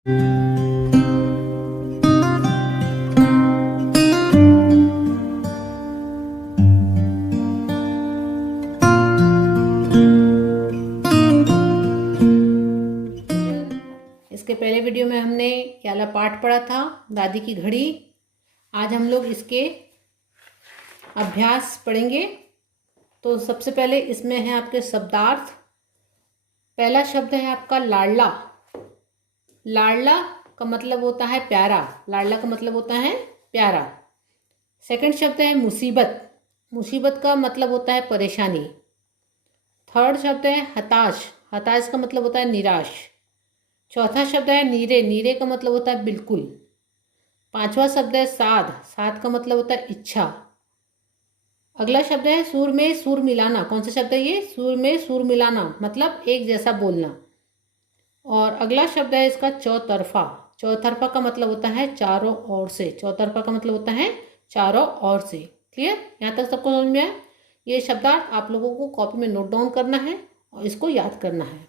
इसके पहले वीडियो में हमने ये वाला पाठ पढ़ा था, दादी की घड़ी। आज हम लोग इसके अभ्यास पढ़ेंगे। तो सबसे पहले इसमें है आपके शब्दार्थ। पहला शब्द है आपका लाडला। लाडला का मतलब होता है प्यारा। लाडला का मतलब होता है प्यारा। सेकंड शब्द है मुसीबत। मुसीबत का मतलब होता है परेशानी। थर्ड शब्द है हताश। हताश का मतलब होता है निराश। चौथा शब्द है नीरे। नीरे का मतलब होता है बिल्कुल। पांचवा शब्द है साध। साध का मतलब होता है इच्छा। अगला शब्द है सुर में सुर मिलाना। कौन सा शब्द है ये? सुर में सुर मिलाना, मतलब एक जैसा बोलना। और अगला शब्द है इसका चौतरफा। चौतरफा का मतलब होता है चारों ओर से। चौतरफा का मतलब होता है चारों ओर से। क्लियर? यहाँ तक सबको समझ में आया? ये शब्दार्थ आप लोगों को कॉपी में नोट डाउन करना है और इसको याद करना है।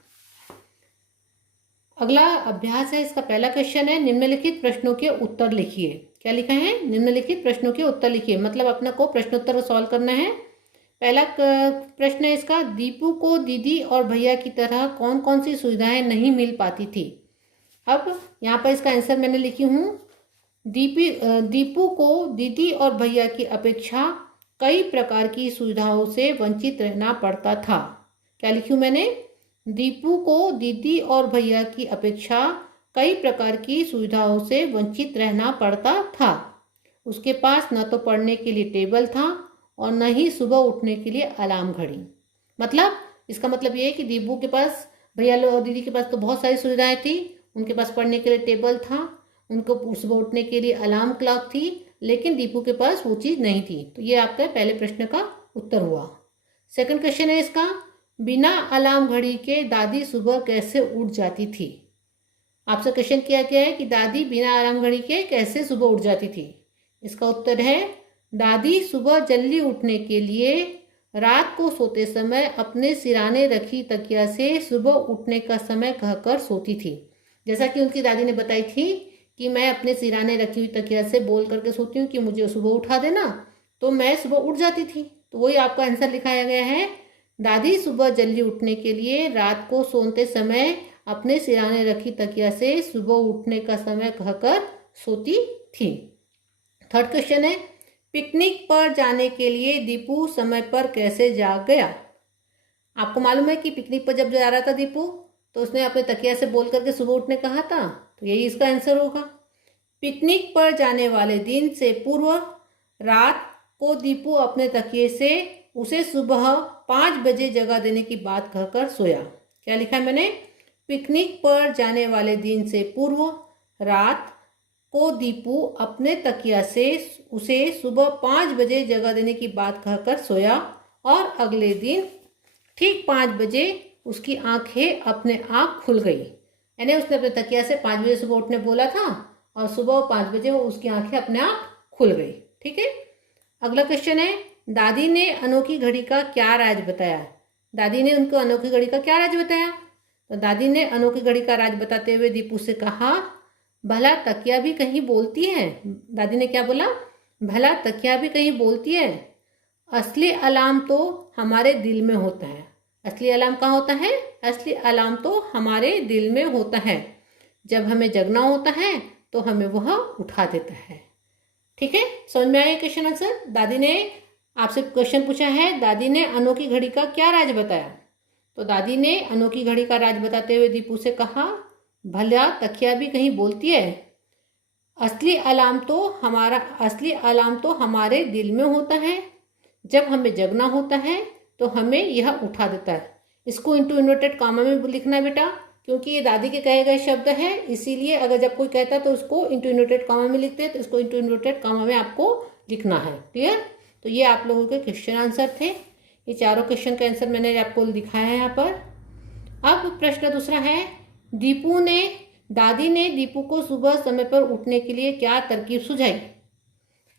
अगला अभ्यास है, इसका पहला क्वेश्चन है निम्नलिखित प्रश्नों के उत्तर लिखिए। क्या लिखा है? निम्नलिखित प्रश्नों के उत्तर लिखिए, मतलब अपने को प्रश्नोत्तर सॉल्व करना है। पहला प्रश्न है इसका, दीपू को दीदी और भैया की तरह कौन कौन सी सुविधाएं नहीं मिल पाती थी। अब यहाँ पर इसका आंसर मैंने लिखी हूँ। दीपू को दीदी और भैया की अपेक्षा कई प्रकार की सुविधाओं से वंचित रहना पड़ता था। क्या लिखी हूँ मैंने? दीपू को दीदी और भैया की अपेक्षा कई प्रकार की सुविधाओं से वंचित रहना पड़ता था। उसके पास न तो पढ़ने के लिए टेबल था और न ही सुबह उठने के लिए अलार्म घड़ी। मतलब इसका मतलब ये है कि दीपू के पास, भैया और दीदी के पास तो बहुत सारी सुविधाएं थी। उनके पास पढ़ने के लिए टेबल था, उनको सुबह उठने के लिए अलार्म क्लॉक थी, लेकिन दीपू के पास वो चीज़ नहीं थी। तो ये आपका पहले प्रश्न का उत्तर हुआ। सेकंड क्वेश्चन है इसका, बिना अलार्म घड़ी के दादी सुबह कैसे उठ जाती थी। आपसे क्वेश्चन किया गया है कि दादी बिना अलार्म घड़ी के कैसे सुबह उठ जाती थी। इसका उत्तर है, दादी सुबह जल्दी उठने के लिए रात को सोते समय अपने सिराने रखी तकिया से सुबह उठने का समय कहकर सोती थी। जैसा कि उनकी दादी ने बताई थी कि मैं अपने सिराने रखी हुई तकिया से बोल करके सोती हूँ कि मुझे सुबह उठा देना, तो मैं सुबह उठ जाती थी। तो वही आपका आंसर लिखाया गया है, दादी सुबह जल्दी उठने के लिए रात को सोते समय अपने सिराने रखी तकिया से सुबह उठने का समय कहकर सोती थी। थर्ड क्वेश्चन है, पिकनिक पर जाने के लिए दीपू समय पर कैसे जाग गया। आपको मालूम है कि पिकनिक पर जब जा रहा था दीपू, तो उसने अपने तकिया से बोल करके सुबह उठने कहा था। तो यही इसका आंसर होगा। पिकनिक पर जाने वाले दिन से पूर्व रात को दीपू अपने तकिए से उसे सुबह 5 बजे जगा देने की बात कहकर सोया। क्या लिखा है मैंने? पिकनिक पर जाने वाले दिन से पूर्व रात को दीपू अपने तकिया से उसे सुबह 5 बजे जगा देने की बात कहकर सोया और अगले दिन ठीक 5 बजे उसकी आंखें अपने आप खुल गई। यानी उसने अपने तकिया से 5 बजे सुबह उठने बोला था और सुबह 5 बजे वो उसकी आंखें अपने आप खुल गई। ठीक है। अगला क्वेश्चन है, दादी ने अनोखी घड़ी का क्या राज बताया। दादी ने उनको अनोखी घड़ी का क्या राज बताया? तो दादी ने अनोखी घड़ी का राज बताते हुए दीपू से कहा, भला तकिया भी कहीं बोलती है। दादी ने क्या बोला? भला तकिया भी कहीं बोलती है। असली अलार्म तो हमारे दिल में होता है। असली अलार्म कहाँ होता है? असली अलार्म तो हमारे दिल में होता है। जब हमें जगना होता है तो हमें वह उठा देता है। ठीक है, समझ में आया क्वेश्चन आंसर? दादी ने आपसे क्वेश्चन पूछा है, दादी ने अनोखी घड़ी का क्या राज बताया। तो दादी ने अनोखी घड़ी का राज बताते हुए दीपू से कहा, भला तकिया भी कहीं बोलती है। असली अलार्म तो हमारे दिल में होता है। जब हमें जगना होता है तो हमें यह उठा देता है। इसको इंटू इन्वर्टेड कॉमा में लिखना है बेटा, क्योंकि ये दादी के कहे गए शब्द है, इसीलिए अगर जब कोई कहता है तो उसको इंटू इन्वर्टेड कॉमा में लिखते हैं, तो इसको इंटू इन्वर्टेड कॉमा में आपको लिखना है। क्लियर? तो ये आप लोगों के क्वेश्चन आंसर थे। ये चारों क्वेश्चन का आंसर मैंने आपको दिखाया है यहाँ पर। अब प्रश्न दूसरा है, दादी ने दीपू को सुबह समय पर उठने के लिए क्या तरकीब सुझाई।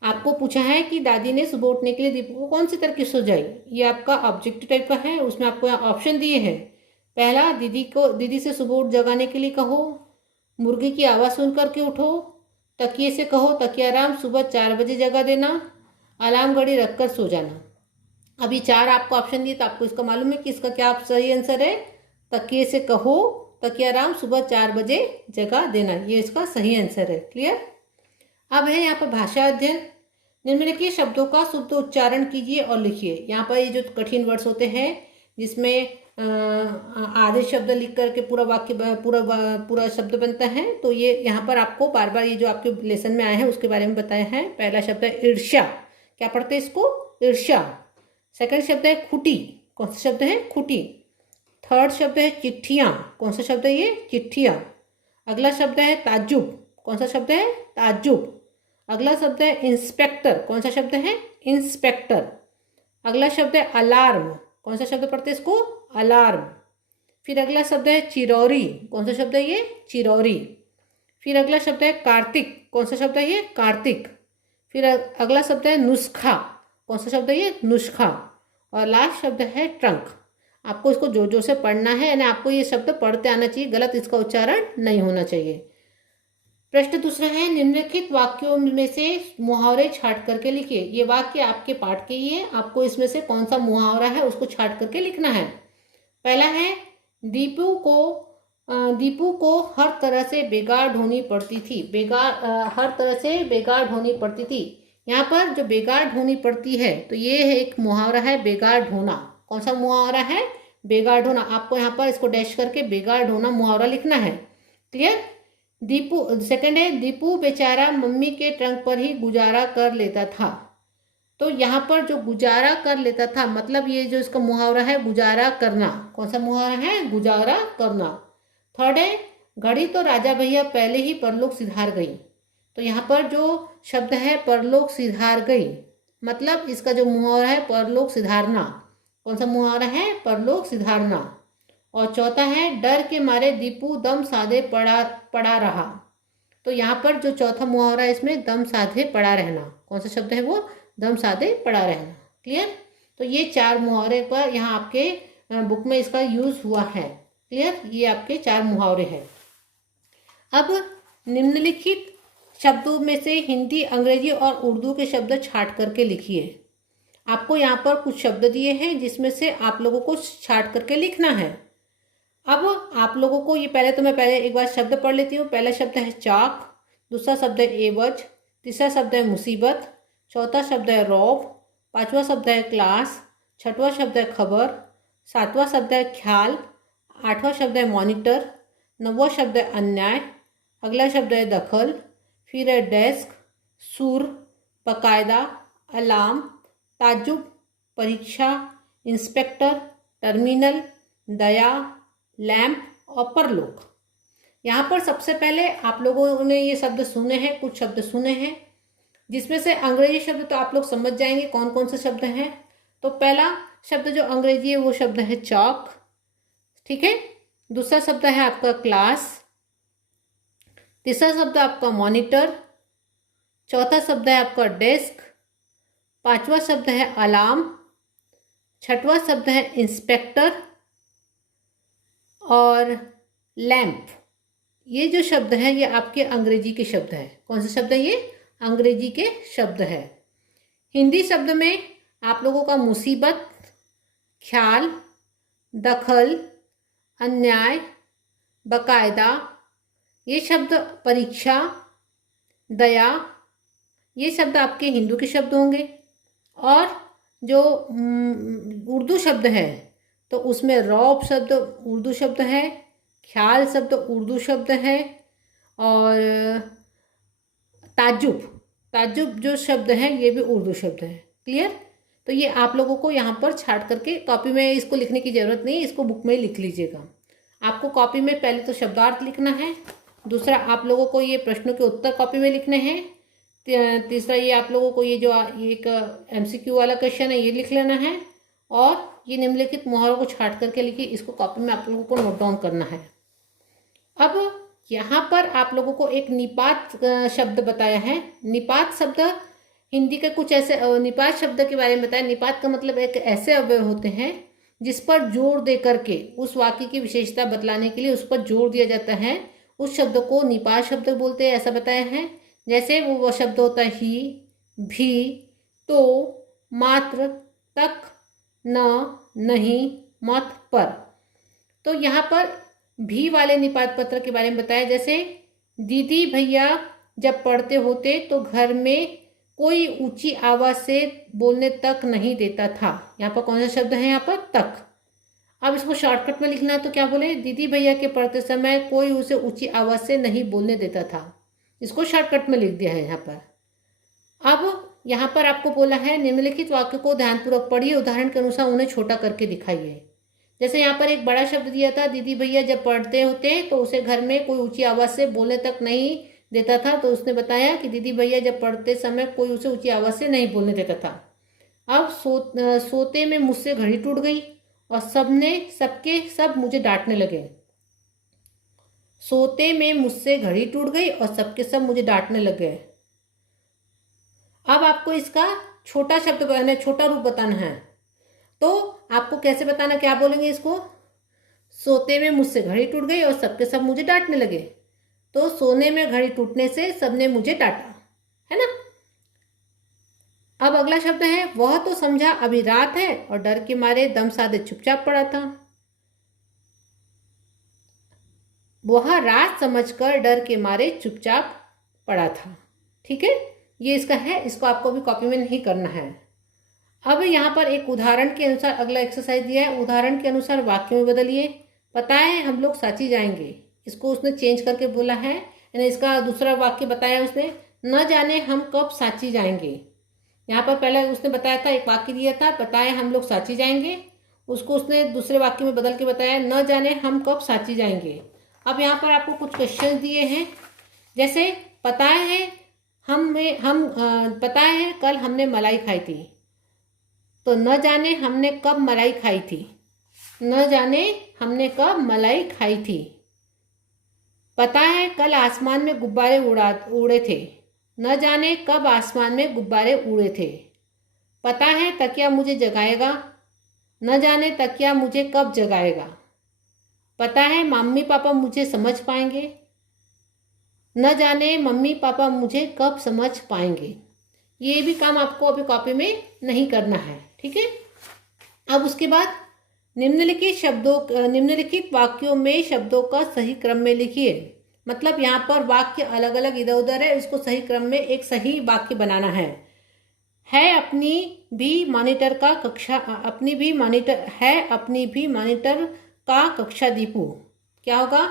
आपको पूछा है कि दादी ने सुबह उठने के लिए दीपू को कौन सी तरकीब सुझाई। ये आपका ऑब्जेक्टिव टाइप का है, उसमें आपको ऑप्शन दिए हैं। पहला, दीदी से सुबह उठ जगाने के लिए कहो, मुर्गी की आवाज़ सुन करके उठो, तकिए से कहो तकिया राम सुबह 4 बजे जगा देना, अलार्म घड़ी रख कर सो जाना। अभी 4 आपको ऑप्शन दिए तो आपको इसका मालूम है कि इसका क्या सही आंसर है। तकिए से कहो तकिया राम सुबह 4 बजे जगा देना, ये इसका सही आंसर है। क्लियर। अब है यहाँ पर भाषा अध्ययन। निम्नलिखित शब्दों का शुद्ध उच्चारण कीजिए और लिखिए। यहाँ पर ये जो कठिन वर्ड्स होते हैं जिसमें आधे शब्द लिख करके पूरा वाक्य पूरा शब्द बनता है, तो ये यहाँ पर आपको बार बार ये जो आपके लेसन में आए हैं उसके बारे में बताया है। पहला शब्द है ईर्ष्या, क्या पढ़ते हैं इसको, ईर्ष्या। सेकंड शब्द है खुटी, कौन सा शब्द है, खुटी। थर्ड शब्द है चिट्ठियाँ, कौन सा शब्द है ये, चिट्ठियाँ। अगला शब्द है ताज्जुब, कौन सा शब्द है, ताज्जुब। अगला शब्द है इंस्पेक्टर, कौन सा शब्द है, इंस्पेक्टर। अगला शब्द है अलार्म, कौन सा शब्द पढ़ते हैं इसको, अलार्म। फिर अगला शब्द है चिरौरी, कौन सा शब्द है ये, चिरौरी। फिर अगला शब्द है कार्तिक, कौन सा शब्द है ये, कार्तिक। फिर अगला शब्द है नुस्खा, कौन सा शब्द है ये, नुस्खा। और लास्ट शब्द है ट्रंक। आपको इसको जोर जोर से पढ़ना है, यानी आपको ये शब्द पढ़ते आना चाहिए, गलत इसका उच्चारण नहीं होना चाहिए। प्रश्न दूसरा है, निम्नलिखित वाक्यों में से मुहावरे छांट करके लिखिए। ये वाक्य आपके पाठ के ही है, आपको इसमें से कौन सा मुहावरा है उसको छांट करके लिखना है। पहला है, दीपू को हर तरह से बेगार ढोनी पड़ती थी। हर तरह से बेगार ढोनी पड़ती थी। यहाँ पर जो बेगार ढोनी पड़ती है तो ये है एक मुहावरा है, बेगार ढोना। कौन सा मुहावरा है, बेगार ढोना। आपको यहाँ पर इसको डैश करके बेगार ढोना मुहावरा लिखना है। क्लियर। सेकंड है, दीपू बेचारा मम्मी के ट्रंक पर ही गुजारा कर लेता था। तो यहाँ पर जो गुजारा कर लेता था मतलब ये जो इसका मुहावरा है गुजारा करना। कौन सा मुहावरा है, गुजारा करना। थर्ड है, घड़ी तो राजा भैया पहले ही परलोक सिधार गई। तो यहाँ पर जो शब्द है परलोक सिधार गई, मतलब इसका जो मुहावरा है परलोक सिधारना। कौन सा मुहावरा है, परलोक सिधारना। और चौथा है, डर के मारे दीपू दम साधे पड़ा रहा। तो यहाँ पर जो चौथा मुहावरा है इसमें दम साधे पड़ा रहना। कौन सा शब्द है वो, दम साधे पड़ा रहना। क्लियर। तो ये 4 मुहावरे पर यहाँ आपके बुक में इसका यूज हुआ है। क्लियर, ये आपके 4 मुहावरे हैं। अब निम्नलिखित शब्दों में से हिंदी, अंग्रेजी और उर्दू के शब्द छांट करके लिखिए। आपको यहाँ पर कुछ शब्द दिए हैं जिसमें से आप लोगों को छांट करके लिखना है। अब आप लोगों को ये मैं पहले एक बार शब्द पढ़ लेती हूँ। पहला शब्द है चाक, दूसरा शब्द है एवज, तीसरा शब्द है मुसीबत, चौथा शब्द है रौब, पांचवा शब्द है क्लास, छठवां शब्द है खबर, सातवां शब्द है ख्याल, आठवां शब्द है मॉनिटर, नौवां शब्द है अन्याय, अगला शब्द है दखल, फिर है डेस्क, सुर, बाकायदा, अलार्म, ताज्जुब, परीक्षा, इंस्पेक्टर, टर्मिनल, दया, लैंप और परलोक। यहाँ पर सबसे पहले आप लोगों ने ये शब्द सुने हैं, कुछ शब्द सुने हैं जिसमें से अंग्रेजी शब्द तो आप लोग समझ जाएंगे कौन कौन से शब्द हैं। तो पहला शब्द जो अंग्रेजी है वो शब्द है चॉक, ठीक है। दूसरा शब्द है आपका क्लास, तीसरा शब्द आपका मॉनिटर, चौथा शब्द है आपका डेस्क, पांचवा शब्द है अलार्म, छठवां शब्द है इंस्पेक्टर और लैंप। ये जो शब्द है ये आपके अंग्रेजी के शब्द है। कौन से शब्द है ये, अंग्रेजी के शब्द है। हिंदी शब्द में आप लोगों का मुसीबत, ख्याल, दखल, अन्याय, बाकायदा, ये शब्द परीक्षा, दया, ये शब्द आपके हिंदू के शब्द होंगे। और जो उर्दू शब्द है तो उसमें रौब शब्द उर्दू शब्द है, ख्याल शब्द उर्दू शब्द है और ताज्जुब जो शब्द है ये भी उर्दू शब्द है। क्लियर। तो ये आप लोगों को यहाँ पर छांट करके कॉपी में इसको लिखने की ज़रूरत नहीं, इसको बुक में ही लिख लीजिएगा। आपको कॉपी में पहले तो शब्दार्थ लिखना है, दूसरा आप लोगों को ये प्रश्नों के उत्तर कॉपी में लिखने हैं, तीसरा ये आप लोगों को ये जो एक MCQ वाला क्वेश्चन है ये लिख लेना है और ये निम्नलिखित मुहावरों को छांट करके लिखिए, इसको कॉपी में आप लोगों को नोट डाउन करना है। अब यहाँ पर आप लोगों को एक निपात शब्द बताया है। निपात शब्द हिंदी के कुछ ऐसे निपात शब्द के बारे में बताया। निपात का मतलब एक ऐसे अवयव होते हैं जिस पर जोर दे करके उस वाक्य की विशेषता बतलाने के लिए उस पर जोर दिया जाता है, उस शब्द को निपात शब्द बोलते हैं, ऐसा बताया है। जैसे वो शब्द होता है ही, भी, तो, मात्र, तक, न, नहीं, मत, पर। तो यहाँ पर भी वाले निपात पत्र के बारे में बताया। जैसे दीदी भैया जब पढ़ते होते तो घर में कोई ऊंची आवाज से बोलने तक नहीं देता था। यहाँ पर कौन सा शब्द है? यहाँ पर तक। अब इसको शॉर्टकट में लिखना है तो क्या बोले? दीदी भैया के पढ़ते समय कोई उसे ऊंची आवाज से नहीं बोलने देता था। इसको शॉर्टकट में लिख दिया है यहाँ पर। अब यहाँ पर आपको बोला है निम्नलिखित वाक्य को ध्यानपूर्वक पढ़िए, उदाहरण के अनुसार उन्हें छोटा करके दिखाइए। जैसे यहाँ पर एक बड़ा शब्द दिया था, दीदी भैया जब पढ़ते होते तो उसे घर में कोई ऊंची आवाज से बोलने तक नहीं देता था। तो उसने बताया कि दीदी भैया जब पढ़ते समय कोई उसे ऊंची आवाज से नहीं बोलने देता था। अब सोते में मुझसे घड़ी टूट गई और सब मुझे डांटने लगे। सोते में मुझसे घड़ी टूट गई और सब मुझे डांटने लगे। अब आपको इसका छोटा शब्द यानी छोटा रूप बताना है। तो आपको कैसे बताना, क्या बोलेंगे इसको? सोते में मुझसे घड़ी टूट गई और सब मुझे डांटने लगे। तो सोने में घड़ी टूटने से सबने मुझे डांटा, है ना। अब अगला शब्द है, वह तो समझा अभी रात है और डर के मारे दम साधे चुपचाप पड़ा था। वह रात समझकर डर के मारे चुपचाप पड़ा था। ठीक है, ये इसका है, इसको आपको भी कॉपी में नहीं करना है। अब यहाँ पर एक उदाहरण के अनुसार अगला एक्सरसाइज दिया है। उदाहरण के अनुसार वाक्य में बदलिए। पता है हम लोग साची जाएंगे, इसको उसने चेंज करके बोला है, यानी इसका दूसरा वाक्य बताया उसने, न जाने हम कब साची जाएंगे। यहाँ पर पहले उसने बताया था, एक वाक्य दिया था, पता है हम लोग साची जाएंगे, उसको उसने दूसरे वाक्य में बदल के बताया, न जाने हम कब साची जाएंगे। अब यहाँ पर आपको कुछ क्वेश्चन दिए हैं। जैसे पता है पता है कल हमने मलाई खाई थी। तो न जाने हमने कब मलाई खाई थी। न जाने हमने कब मलाई खाई थी। पता है कल आसमान में गुब्बारे उड़े थे। न जाने कब आसमान में गुब्बारे उड़े थे। पता है तकिया मुझे जगाएगा। न जाने तकिया मुझे कब जगाएगा। पता है मम्मी पापा मुझे समझ पाएंगे। न जाने मम्मी पापा मुझे कब समझ पाएंगे। ये भी काम आपको अभी कॉपी में नहीं करना है, ठीक है। अब उसके बाद निम्नलिखित वाक्यों में शब्दों का सही क्रम में लिखिए। मतलब यहाँ पर वाक्य अलग अलग इधर उधर है, इसको सही क्रम में एक सही वाक्य बनाना है। अपनी भी मॉनिटर का कक्षा दीपू। क्या होगा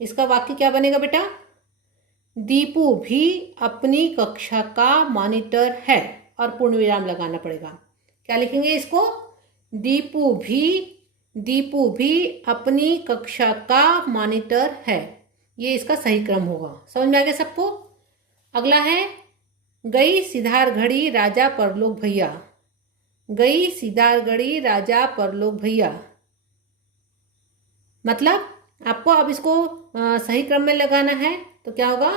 इसका वाक्य, क्या बनेगा बेटा? दीपू भी अपनी कक्षा का मॉनिटर है, और पूर्ण विराम लगाना पड़ेगा। क्या लिखेंगे इसको? दीपू भी अपनी कक्षा का मॉनिटर है। ये इसका सही क्रम होगा। समझ में आ गया सबको? अगला है, गई सिधार घड़ी राजा परलोक भैया। गई सिधार घड़ी राजा परलोक भैया। मतलब आपको अब इसको सही क्रम में लगाना है। तो क्या होगा?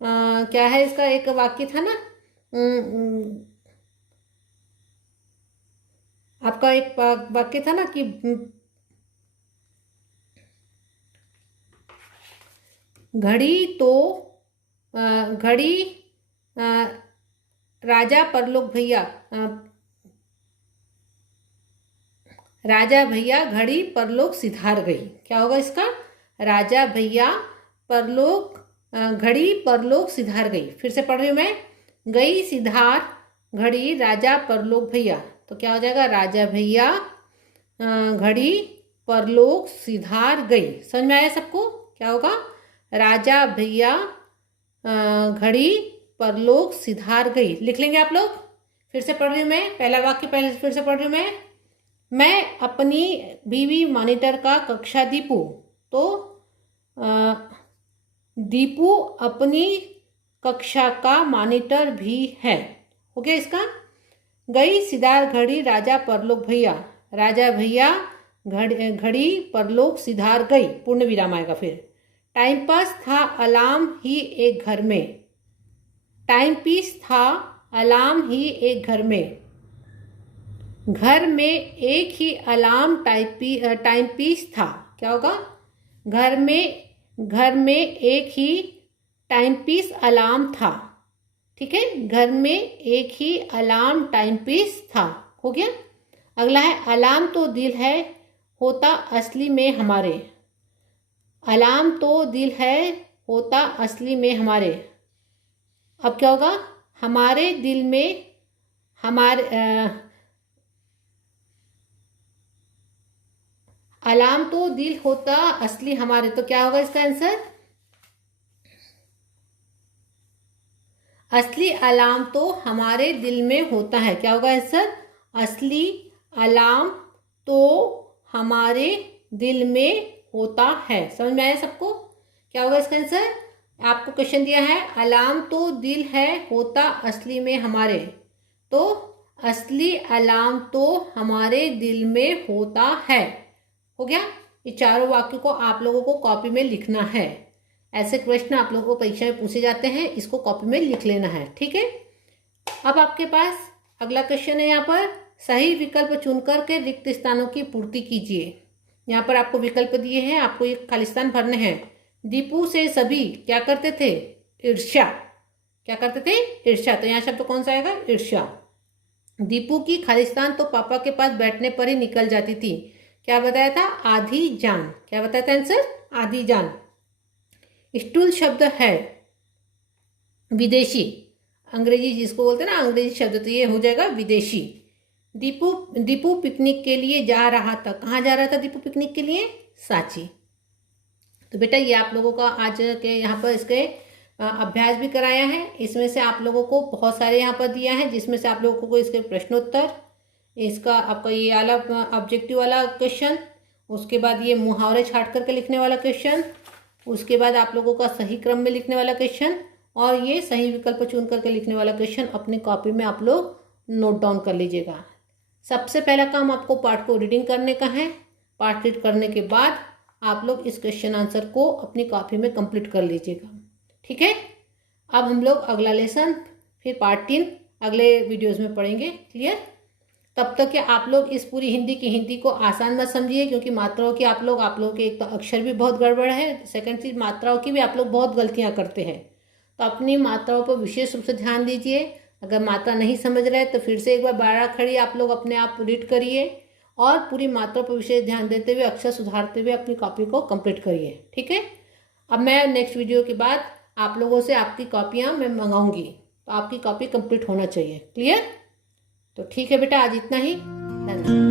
क्या है इसका? एक वाक्य था ना, आपका एक वाक्य था ना कि घड़ी राजा परलोक भैया, राजा भैया घड़ी परलोक सिधार गई। क्या होगा इसका? राजा भैया घड़ी परलोक सिधार गई। फिर से पढ़ रही हूँ मैं, गई सिधार घड़ी राजा परलोक भैया। तो क्या हो जाएगा? राजा भैया घड़ी परलोक सिधार गई। समझ में आया सबको? क्या होगा? राजा भैया घड़ी परलोक सिधार गई। लिख लेंगे आप लोग। फिर से पढ़ रही हूँ मैं, पहला वाक्य पहले फिर से पढ़ रही हूँ मैं अपनी बीवी मॉनिटर का कक्षा दीपू। तो दीपू अपनी कक्षा का मॉनिटर भी है। हो गया इसका? गई सिधार घड़ी राजा परलोक भैया। राजा भैया घड़ी परलोक सिधार गई, पूर्ण विराम आएगा। फिर टाइम पास था अलार्म ही एक घर में। टाइम पीस था अलार्म ही एक घर में। घर में एक ही अलार्म टाइम पीस था। क्या होगा? घर में घर में एक ही टाइम पीस अलार्म था। ठीक है, घर में एक ही अलार्म टाइम पीस था, हो गया। अगला है अलार्म तो दिल है होता असली में हमारे। अलार्म तो दिल है होता असली में हमारे। अब क्या होगा, हमारे दिल में हमारे अलार्म तो दिल होता असली हमारे, तो क्या होगा इसका आंसर, असली अलार्म तो हमारे दिल में होता है। क्या होगा आंसर, असली अलार्म तो हमारे दिल में होता है। समझ में आया सबको, क्या होगा इसका आंसर। आपको क्वेश्चन दिया है अलार्म तो दिल है होता असली में हमारे, तो असली अलार्म तो हमारे दिल में होता है, हो गया। ये चारों वाक्य को आप लोगों को कॉपी में लिखना है। ऐसे प्रश्न आप लोगों को परीक्षा में पूछे जाते हैं, इसको कॉपी में लिख लेना है, ठीक है। अब आपके पास अगला क्वेश्चन है, यहाँ पर सही विकल्प चुनकर के रिक्त स्थानों की पूर्ति कीजिए। यहाँ पर आपको विकल्प दिए हैं, आपको ये खाली स्थान भरने हैं। दीपू से सभी क्या करते थे, ईर्ष्या। क्या करते थे, ईर्ष्या, तो यहाँ शब्द कौन सा आएगा, ईर्ष्या। दीपू की खालिस्तान तो पापा के पास बैठने पर ही निकल जाती थी। क्या बताया था, आधी जान। क्या बताया था आंसर, आधी जान। स्टूल शब्द है विदेशी, अंग्रेजी जिसको बोलते हैं ना अंग्रेजी शब्द, तो ये हो जाएगा विदेशी। दीपू पिकनिक के लिए जा रहा था। कहाँ जा रहा था दीपू पिकनिक के लिए, सांची। तो बेटा ये आप लोगों का आज के यहाँ पर इसके अभ्यास भी कराया है। इसमें से आप लोगों को बहुत सारे यहाँ पर दिया है, जिसमें से आप लोगों को इसके प्रश्नोत्तर, इसका आपका ये वाला ऑब्जेक्टिव वाला क्वेश्चन, उसके बाद ये मुहावरे छाट करके लिखने वाला क्वेश्चन, उसके बाद आप लोगों का सही क्रम में लिखने वाला क्वेश्चन, और ये सही विकल्प चुन करके लिखने वाला क्वेश्चन अपनी कॉपी में आप लोग नोट डाउन कर लीजिएगा। सबसे पहला काम आपको पार्ट को रीडिंग करने का है। पार्ट रीड करने के बाद आप लोग इस क्वेश्चन आंसर को अपनी कॉपी में कंप्लीट कर लीजिएगा, ठीक है। अब हम लोग अगला लेसन फिर पार्ट 3 अगले वीडियोज़ में पढ़ेंगे, क्लियर। तब तक कि आप लोग इस पूरी हिंदी को आसान मत समझिए, क्योंकि मात्राओं की आप लोगों के एक तो अक्षर भी बहुत गड़बड़ है, सेकंड चीज़ मात्राओं की भी आप लोग बहुत गलतियां करते हैं। तो अपनी मात्राओं पर विशेष रूप से ध्यान दीजिए। अगर मात्रा नहीं समझ रहे तो फिर से एक बार 12 खड़ी आप लोग अपने आप रीड करिए, और पूरी मात्रा पर विशेष ध्यान देते हुए अक्षर सुधारते हुए अपनी कॉपी को कंप्लीट करिए, ठीक है। अब मैं नेक्स्ट वीडियो के बाद आप लोगों से आपकी कॉपियाँ मैं मंगाऊंगी, तो आपकी कॉपी कंप्लीट होना चाहिए, क्लियर। तो ठीक है बेटा, आज इतना ही, धन्यवाद।